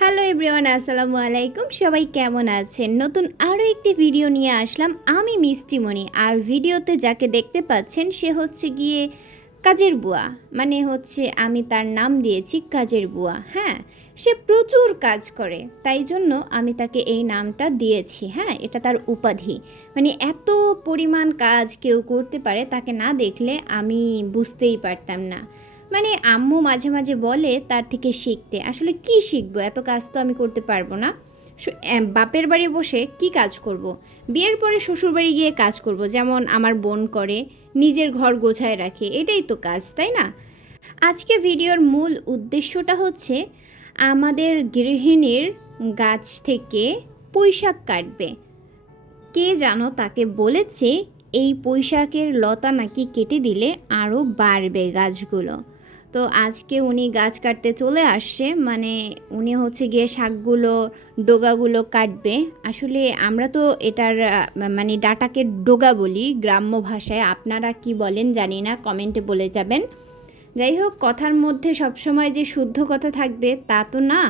Hello everyone, আসসালামু আলাইকুম। সবাই কেমন আছেন? নতুন আরও একটি ভিডিও নিয়ে আসলাম। আমি মিষ্টিমণি। আর ভিডিওতে যাকে দেখতে পাচ্ছেন সে হচ্ছে গিয়ে কাজের বুয়া। মানে হচ্ছে আমি তার নাম দিয়েছি কাজের বুয়া। হ্যাঁ, সে প্রচুর কাজ করে, তাই জন্য আমি তাকে এই নামটা দিয়েছি। হ্যাঁ, এটা তার উপাধি। মানে এত পরিমাণ কাজ কেউ করতে পারে, তাকে না দেখলে আমি বুঝতেই পারতাম না। মানে আম্মু মাঝে মাঝে বলে তার থেকে শিখতে। আসলে কি শিখবো? এত কাজ তো আমি করতে পারবো না। বাপের বাড়ি বসে কি কাজ করব। বিয়ের পরে শ্বশুর বাড়ি গিয়ে কাজ করব, যেমন আমার বোন করে, নিজের ঘর গোছায় রাখে। এটাই তো কাজ, তাই না? আজকে ভিডিওর মূল উদ্দেশ্যটা হচ্ছে আমাদের গৃহিণীর গাছ থেকে পুঁইশাক কাটবে। কে জানো তাকে বলেছে এই পুঁইশাকের লতা নাকি কেটে দিলে আরও বাড়বে গাছগুলো। তো আজকে উনি গাছ কাটতে চলে আসছে। মানে উনি হচ্ছে গিয়ে শাকগুলো, ডোগাগুলো কাটবে। আসলে আমরা তো এটার মানে ডাটাকে ডোগা বলি গ্রাম্য ভাষায়। আপনারা কি বলেন জানি না, কমেন্টে বলে যাবেন। যাই হোক, কথার মধ্যে সবসময় যে শুদ্ধ কথা থাকবে তা তো না।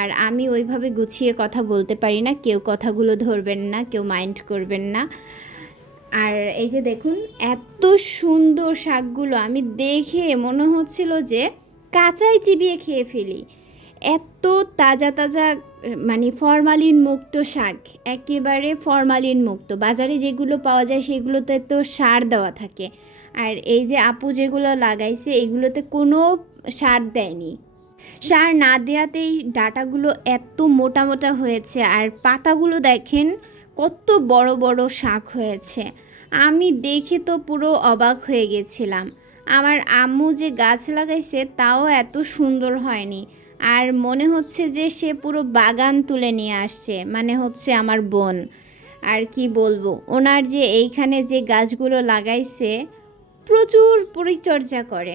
আর আমি ওইভাবে গুছিয়ে কথা বলতে পারি না, কেউ কথাগুলো ধরবেন না, কেউ মাইন্ড করবেন না। আর এই যে দেখুন, এত সুন্দর শাকগুলো, আমি দেখে মনে হচ্ছিল যে কাঁচাই চিবিয়ে খেয়ে ফেলি। এত তাজা তাজা, মানে ফরমালিন মুক্ত শাক, একেবারে ফরমালিন মুক্ত। বাজারে যেগুলো পাওয়া যায় সেগুলোতে তো সার দেওয়া থাকে। আর এই যে আপু যেগুলো লাগাইছে এগুলোতে কোনো সার দেয়নি। সার না দেওয়াতেই ডাঁটাগুলো এত মোটা মোটা হয়েছে। আর পাতাগুলো দেখেন কত বড় বড় শাক হয়েছে। আমি দেখে তো পুরো অবাক হয়ে গেছিলাম। আমার আম্মু যে গাছ লাগাইছে তাও এত সুন্দর হয়নি। আর মনে হচ্ছে যে সে পুরো বাগান তুলে নিয়ে আসছে, মানে হচ্ছে আমার বোন। আর কি বলবো, ওনার যে এইখানে যে গাছগুলো লাগাইছে প্রচুর পরিচর্যা করে।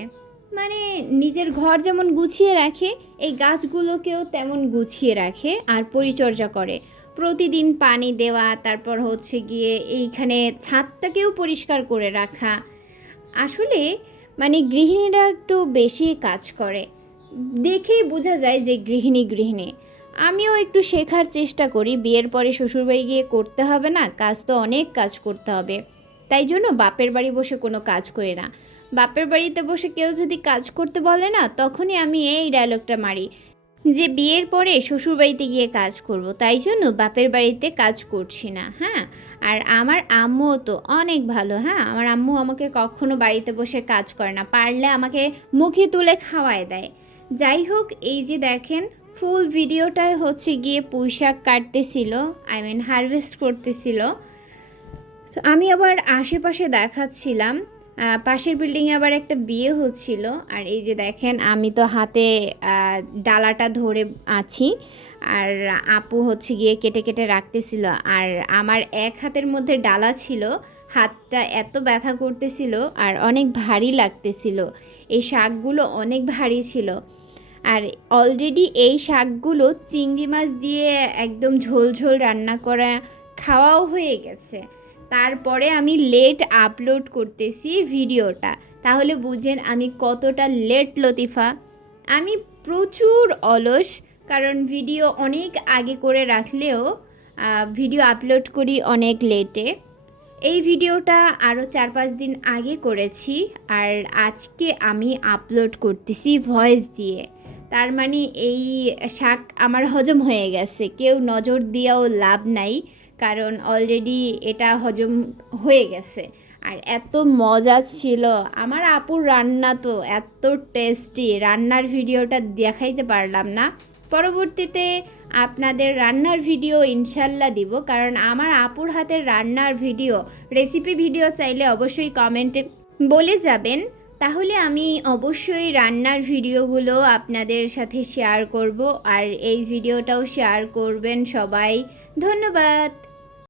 মানে নিজের ঘর যেমন গুছিয়ে রাখে, এই গাছগুলোকেও তেমন গুছিয়ে রাখে আর পরিচর্যা করে। প্রতিদিন পানি দেওয়া, তারপর হচ্ছে গিয়ে এইখানে ছাদটাকেও পরিষ্কার করে রাখা। আসলে মানে গৃহিণীরা একটু বেশি কাজ করে, দেখেই বোঝা যায় যে গৃহিণী গৃহিণী। আমিও একটু শেখার চেষ্টা করি। বিয়ের পরে শ্বশুরবাড়ি গিয়ে করতে হবে না, কাজ তো অনেক কাজ করতে হবে। তাই জন্য বাপের বাড়ি বসে কোনো কাজ করি না। বাপের বাড়িতে বসে কেউ যদি কাজ করতে বলে না, তখনই আমি এই ডায়লগটা মারি যে বিয়ের পরে শ্বশুরবাড়িতে গিয়ে কাজ করব, তাই জন্য বাপের বাড়িতে কাজ করছি না। হ্যাঁ, আর আমার আম্মুও তো অনেক ভালো। হ্যাঁ, আমার আম্মু আমাকে কখনো বাড়িতে বসে কাজ করে না, পারলে আমাকে মুখে তুলে খাওয়ায় দেয়। যাই হোক, এই যে দেখেন ফুল ভিডিওটাই হচ্ছে গিয়ে পুঁইশাক কাটতেছিল, আই মিন হারভেস্ট করতেছিল। তো আমি আবার আশেপাশে দেখাচ্ছিলাম। পাশের বিল্ডিংয়ে আবার একটা বিয়ে হচ্ছিল। আর এই যে দেখেন আমি তো হাতে ডালাটা ধরে আছি, আর আপু হচ্ছে গিয়ে কেটে কেটে রাখতেছিল। আর আমার এক হাতের মধ্যে ডালা ছিল, হাতটা এত ব্যথা করতেছিল আর অনেক ভারী লাগতেছিল। এই শাকগুলো অনেক ভারী ছিল। আর অলরেডি এই শাকগুলো চিংড়ি মাছ দিয়ে একদম ঝোল ঝোল রান্না করা খাওয়াও হয়ে গেছে। তারপরে আমি লেট আপলোড করতেছি ভিডিওটা, তাহলে বুঝেন আমি কতটা লেট লতিফা। আমি প্রচুর অলস, কারণ ভিডিও অনেক আগে করে রাখলেও ভিডিও আপলোড করি অনেক লেটে। এই ভিডিওটা আরও 4-5 দিন আগে করেছি, আর আজকে আমি আপলোড করতেছি ভয়েস দিয়ে। তার মানে এই শাক আমার হজম হয়ে গেছে, কেউ নজর দিয়েও লাভ নাই, কারণ অলরেডি এটা হজম হয়ে গেছে। আর এত মজা ছিল আমার আপুর রান্না, তো এত টেস্টি। রান্নার ভিডিওটা দেখাইতে পারলাম না, পরবর্তীতে আপনাদের রান্নার ভিডিও ইনশাল্লাহ দিব। কারণ আমার আপুর হাতের রান্নার ভিডিও, রেসিপি ভিডিও চাইলে অবশ্যই কমেন্টে বলে যাবেন, তাহলে আমি অবশ্যই রান্নার ভিডিওগুলো আপনাদের সাথে শেয়ার করব। আর এই ভিডিওটাও শেয়ার করবেন সবাই। ধন্যবাদ।